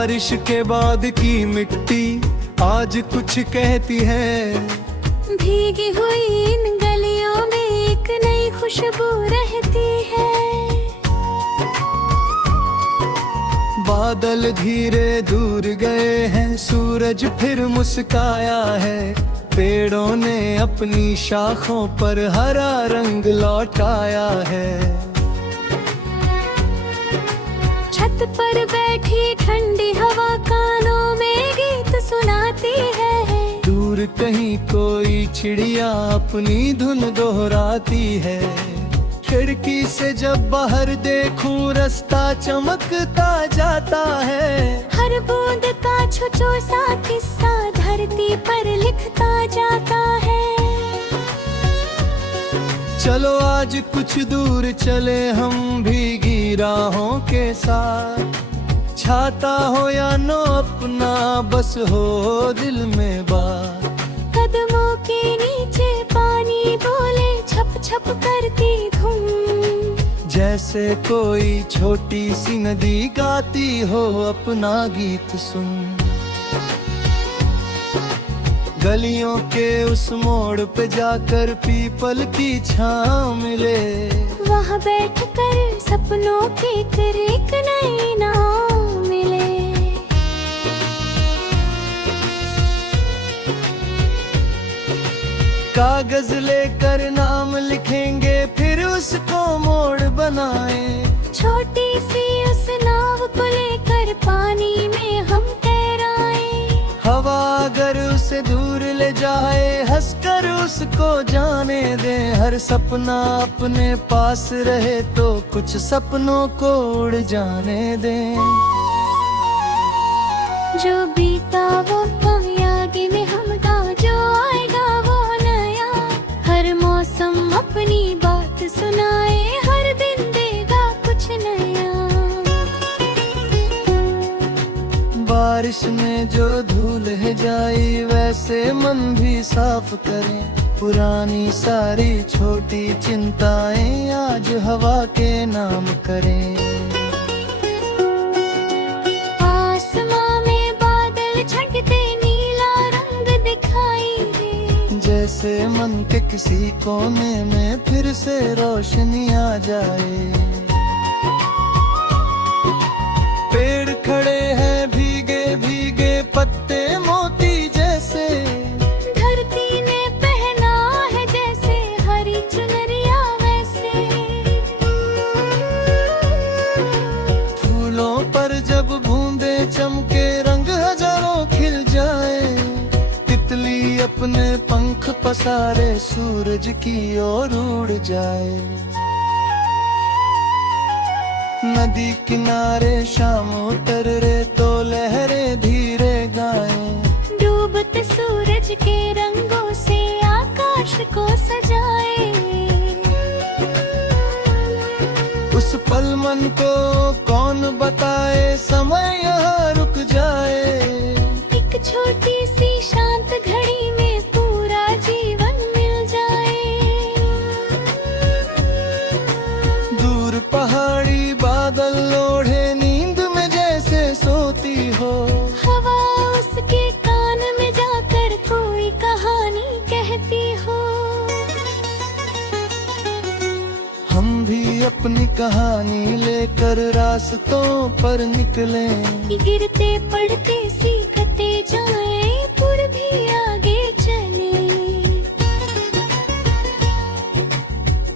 बारिश के बाद की मिट्टी आज कुछ कहती है। भीगी हुई इन गलियों में एक नई खुशबू रहती है। बादल धीरे दूर गए हैं, सूरज फिर मुस्काया है। पेड़ों ने अपनी शाखों पर हरा रंग लौटाया है। छत पर बैठी ठंडी हवा कानों में गीत सुनाती है। दूर कहीं कोई चिड़िया अपनी धुन दोहराती है। खिड़की से जब बाहर देखूं रास्ता चमकता जाता है। हर बूंद का छोटा सा किस्सा धरती पर लिखता जाता है। चलो आज कुछ दूर चले हम भीगी राहों के साथ। छाता हो या नो अपना बस हो दिल में बात। कदमों के नीचे पानी बोले छप छप करती धुन। जैसे कोई छोटी सी नदी गाती हो अपना गीत सुन। गलियों के उस मोड़ पे जाकर पीपल की छाँव मिले। वहाँ बैठकर सपनों के एक नई नाव मिले। कागज लेकर नाम लिखेंगे फिर उसको मोड़ बनाए। छोटी सी उस नाव को लेकर पानी में हम तैराए। हवा अगर उसे दूर ले जाए हंसकर उसको जाने दे। हर सपना अपने पास रहे तो कुछ सपनों को उड़ जाने दे। जो बीता वो आगे में हम गा, जो आएगा वो नया। हर मौसम अपनी बात सुनाए, हर दिन देगा कुछ नया। बारिश में जो धूल है जाई वैसे मन भी साफ करें। पुरानी सारी छोटी चिंताएं आज हवा के नाम करें। आसमां में बादल छटते नीला रंग दिखाई दे। जैसे मन के किसी कोने में फिर से रोशनी आ जाए। पेड़ खड़े हैं भीगे भीगे पत्ते मोती जैसे। धरती ने पहना है जैसे हरी चुनरिया वैसे। फूलों पर जब बूंदे चमके रंग हजारों खिल जाए। तितली अपने पंख पसारे सूरज की ओर उड़ जाए। नदी किनारे शाम उतरे तो लहरें धीरे गाएं। डूबते सूरज के रंगों से आकाश को सजाए। उस पल मन को कौन बताए समय यहाँ रुक जाए। एक छोटी सी शांत घड़ी में पूरा जीवन मिल जाए। दूर पहाड़ी बादल लोढ़े नींद में जैसे सोती हो। हवा उसके कान में जाकर कोई कहानी कहती हो। हम भी अपनी कहानी लेकर रास्तों पर निकले। गिरते पड़ते सीखते जाएं पुर भी आगे चले।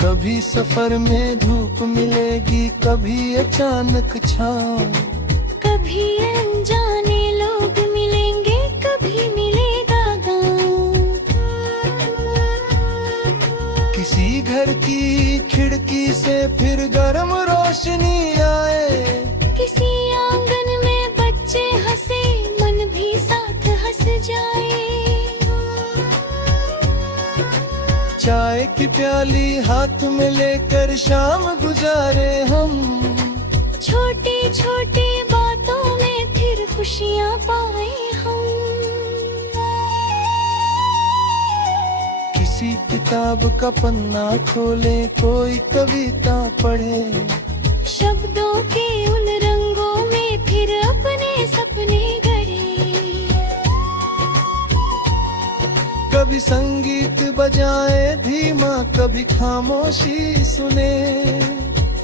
कभी सफर में धूप मिलेगी कभी अचानक छाँव। कभी अनजाने लोग मिलेंगे कभी मिलेगा गाँव। किसी घर की खिड़की से फिर गर्म रोशनी आए। किसी आंगन में बच्चे हंसे मन भी साथ हंस जाए। चाय की प्याली हाथ में लेकर शाम गुजारे हम। छोटी छोटी बातों में फिर खुशियाँ पाए हम। किसी किताब का पन्ना खोले कोई कविता पढ़े। शब्दों के उन रंगों में फिर अपने सपने कभी संगीत बजाए धीमा, कभी खामोशी सुने।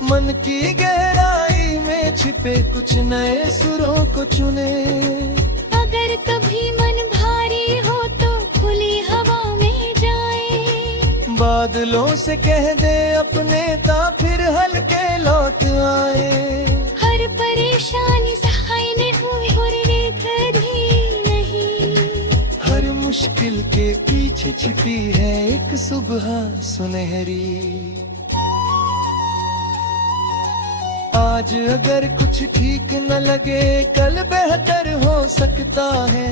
मन की गहराई में छिपे कुछ नए सुरों को चुने। अगर कभी मन भारी हो तो खुली हवा में जाए। बादलों से कह दे अपने ता फिर हल्के लौट आए। हर परेशानी सहायने हुई और रे कभी नहीं। हर मुश्किल के पीछे छिपी है एक सुबह सुनहरी। आज अगर कुछ ठीक न लगे कल बेहतर हो सकता है।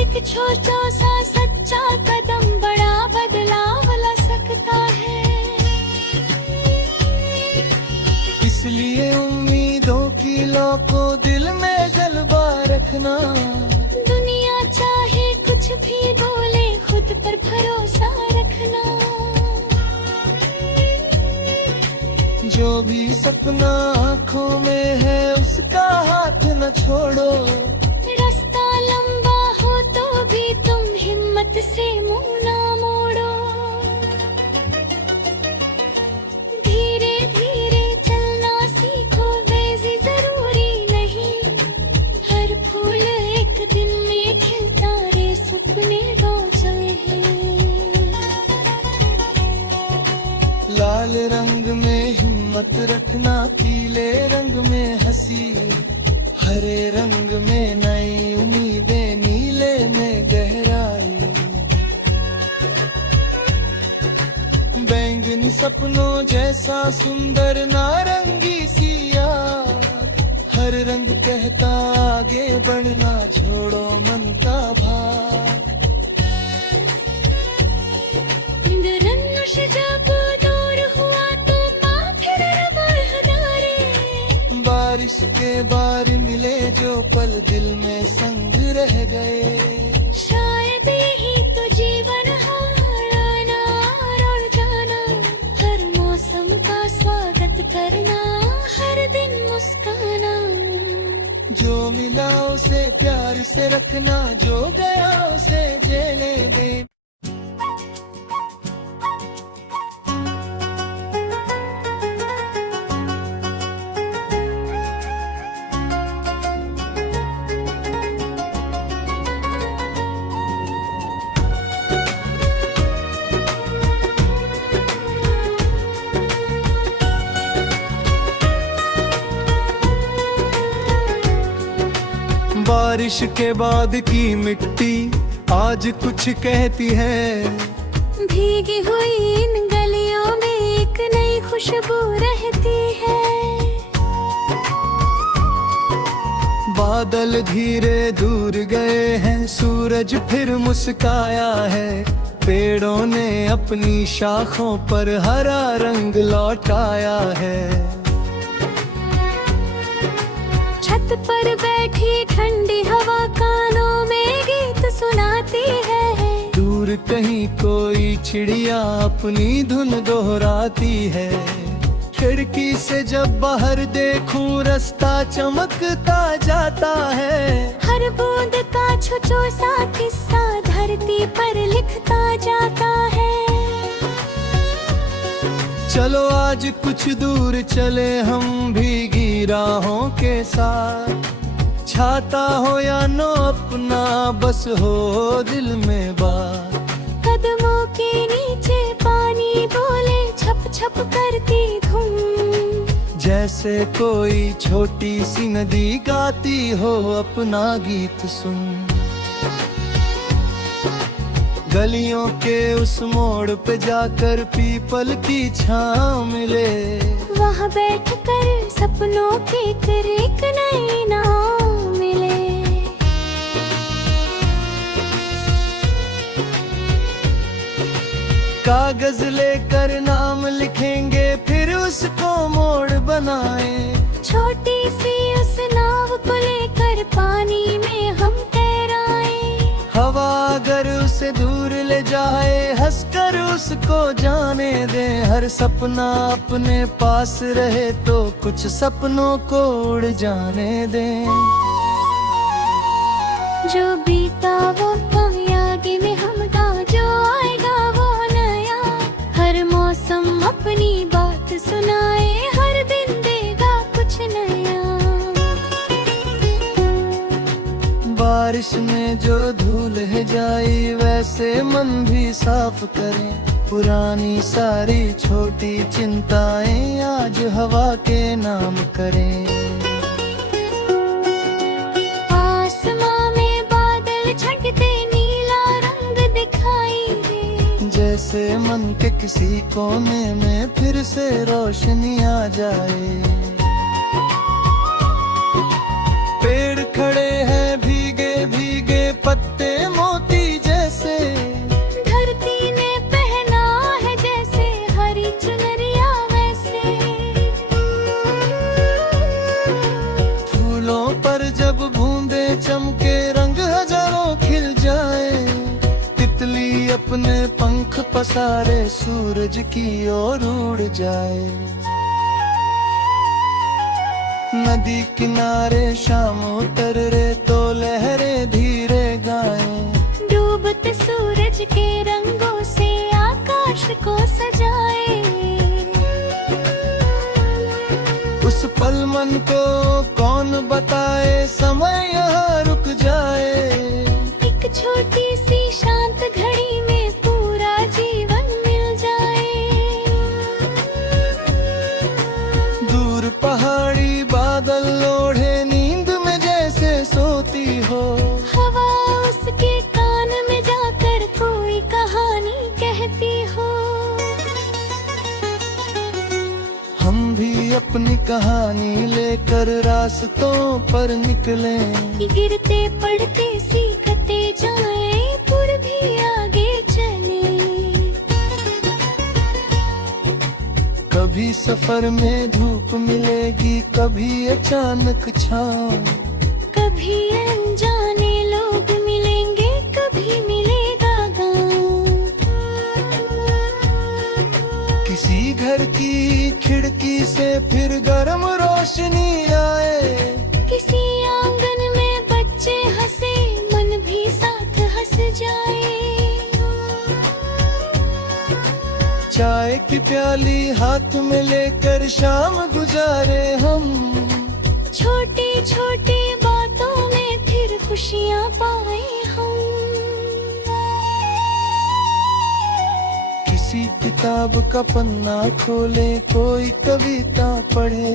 एक छोटा सा सच्चा कदम बड़ा बदलाव ला सकता है। इसलिए उम्मीदों की लौ को दिल में जलवा रखना। दुनिया चाहे कुछ भी बोले खुद पर भरोसा रखना। जो भी सपना आँखों में है उसका हाथ न छोड़ो। रास्ता लंबा हो तो भी तुम हिम्मत से मुंह ना मोड़ो। धीरे धीरे चलना सीखो तेजी जरूरी नहीं। हर फूल एक दिन में खिलता रे सपने दो चले हैं। लाल रंग में हिम्मत रखना, पीले रंग में हंसी, हरे रंग में नई उम्मीदें, नीले में गहराई। बैंगनी सपनों जैसा सुंदर नारंगी सी आँख। हर रंग कहता आगे बढ़ना, छोड़ो मन का भार। इंद्रधनुष जब दूर हुआ तो माथे रबर हजारे। बारिश के बार मिले जो पल दिल में संग रह गए। शायद यही तो जीवन हाराना और जाना। हर मौसम का स्वागत करना, हर दिन मुस्काना। जो मिला उसे प्यार से रखना, जो गया उसे झेले दे। बारिश के बाद की मिट्टी आज कुछ कहती है। भीगी हुई इन गलियों में एक नई खुशबू रहती है। बादल धीरे दूर गए हैं, सूरज फिर मुस्काया है। पेड़ों ने अपनी शाखों पर हरा रंग लौटाया है। छत पर बैठी ठंडी हवा कानों में गीत सुनाती है। दूर कहीं कोई चिड़िया अपनी धुन दोहराती है। खिड़की से जब बाहर देखूं रास्ता चमकता जाता है। हर बूंद का छोटा सा किस्सा धरती पर लिखता जाता है। चलो आज कुछ दूर चले हम भीगी राहों के साथ। छाता हो या नो अपना बस हो दिल में बात। कदमों के नीचे पानी बोले छप छप करती धुन। जैसे कोई छोटी सी नदी गाती हो अपना गीत सुन। गलियों के उस मोड़ पे जाकर पीपल की छाँव मिले। वहाँ बैठकर सपनों के एक नई नाव मिले। कागज लेकर नाम लिखेंगे फिर उसको मोड़ बनाए। छोटी सी उस नाव को लेकर पानी में हम तैराए। हवा अगर उसे दूर ले जाए हंसकर उसको जाने दे। हर सपना अपने पास रहे तो कुछ सपनों को उड़ जाने दे। जो बीता वो पल आगे में हम जो जाई वैसे मन भी साफ करें, पुरानी सारी छोटी चिंताएं आज हवा के नाम करें। आसमां में बादल छटते नीला रंग दिखाई दे, जैसे मन के किसी कोने में फिर से रोशनी आ जाए। पेड़ खड़े हैं भीगे भीगे पत्ते मोती जैसे, धरती ने पहना है जैसे हरी चुनरिया वैसे। फूलों पर जब बूंदे चमके रंग हजारों खिल जाए, तितली अपने पंख पसारे सूरज की ओर उड़ जाए। नदी किनारे शाम उतर रे तो लहरें धीरे गाएं, डूबते सूरज के रंगों से आकाश को सजाए। उस पल मन को कौन बताए समय यहाँ रुक जाए। एक छोटी सी शांत घड़ी में पूरा जीवन मिल जाए। दूर पहाड़ी बादल ओढ़े नींद में जैसे सोती हो, हवा उसके कान में जाकर कोई कहानी कहती हो। हम भी अपनी कहानी लेकर रास्तों पर निकले, गिरते पड़ते सीखते जाएं पुर भी आगे चले। कभी सफर में धूप मिलेगी कभी अचानक छाँव, कभी अनजाने लोग मिलेंगे कभी मिलेगा गाँव। किसी घर की खिड़की से फिर गर्म रोशनी आए, किसी आंगन में बच्चे हंसे मन भी साथ हंस जाए। चाय की प्याली हाथ में लेकर शाम गुजारे हम, छोटी छोटी बातों में फिर खुशियाँ पाए हम। किसी किताब का पन्ना खोले कोई कविता पढ़े,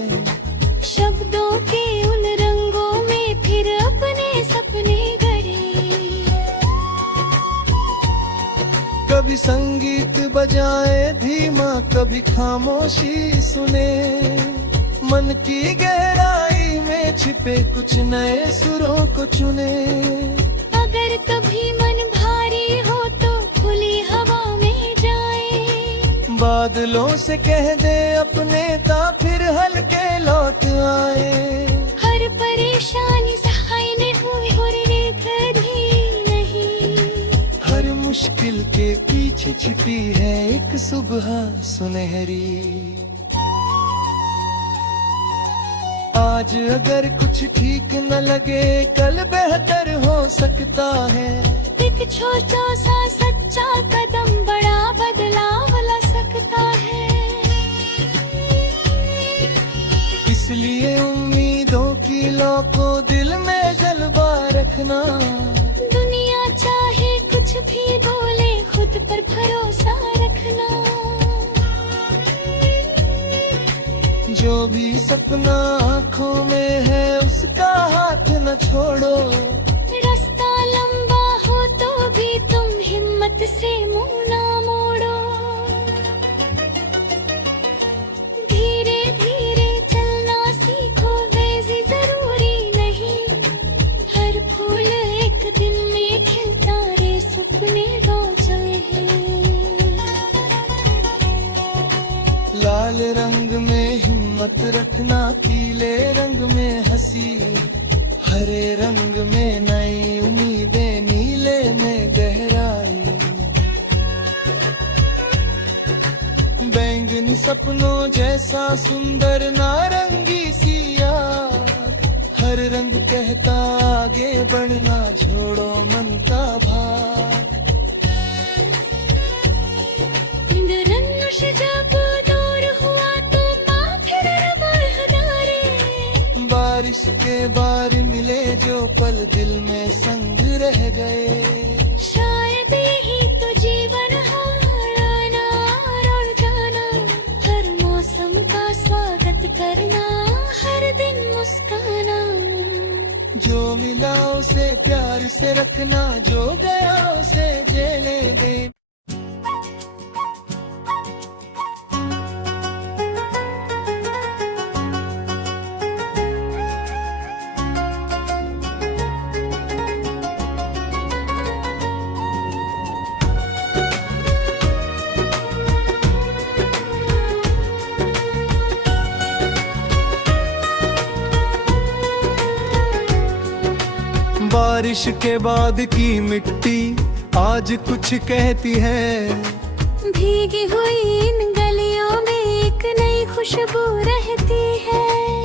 शब्दों के उन रंगों में फिर अपने सपने गढ़े। कभी संगीत बजाए धीमा कभी खामोशी सुने, मन की गहराई में छिपे कुछ नए सुरों को चुने। अगर कभी मन भारी हो तो खुली हवा में जाए, बादलों से कह दे अपने ता फिर हल्के लौट आए। हर परेशानी सहाय ने हुई और रे कभी नहीं, हर मुश्किल के पीछे छिपी है एक सुबह सुनहरी। आज अगर कुछ ठीक न लगे कल बेहतर हो सकता है, एक छोटा सा सच्चा कदम बड़ा बदलाव ला सकता है। इसलिए उम्मीदों की लौ को दिल में जलवा रखना, दुनिया चाहे कुछ भी बोले खुद पर भरोसा रखना। जो भी सपना आँखों में है उसका हाथ न छोड़ो, रास्ता लंबा हो तो भी तुम हिम्मत से मुंह ना मोड़ो। धीरे धीरे चलना सीखो वैसे जरूरी नहीं, हर फूल एक दिन में खिलता रे सपने रोचले हैं। लाल रंग में हिम्मत रखना, पीले रंग में हंसी, हरे रंग में नई उम्मीदें, नीले में गहराई। बैंगनी सपनों जैसा सुंदर नारंगी सी आग, हर रंग कहता आगे बढ़ना छोड़ो मन का भाग। इंद्रधनुष जब दूर हुआ तो माँ फिर बरहदारे, बारिश के बार मिले जो पल दिल में संग रह गए। भागना जो गया उसे जेले दे। बारिश के बाद की मिट्टी आज कुछ कहती है। भीगी हुई इन गलियों में एक नई खुशबू रहती है।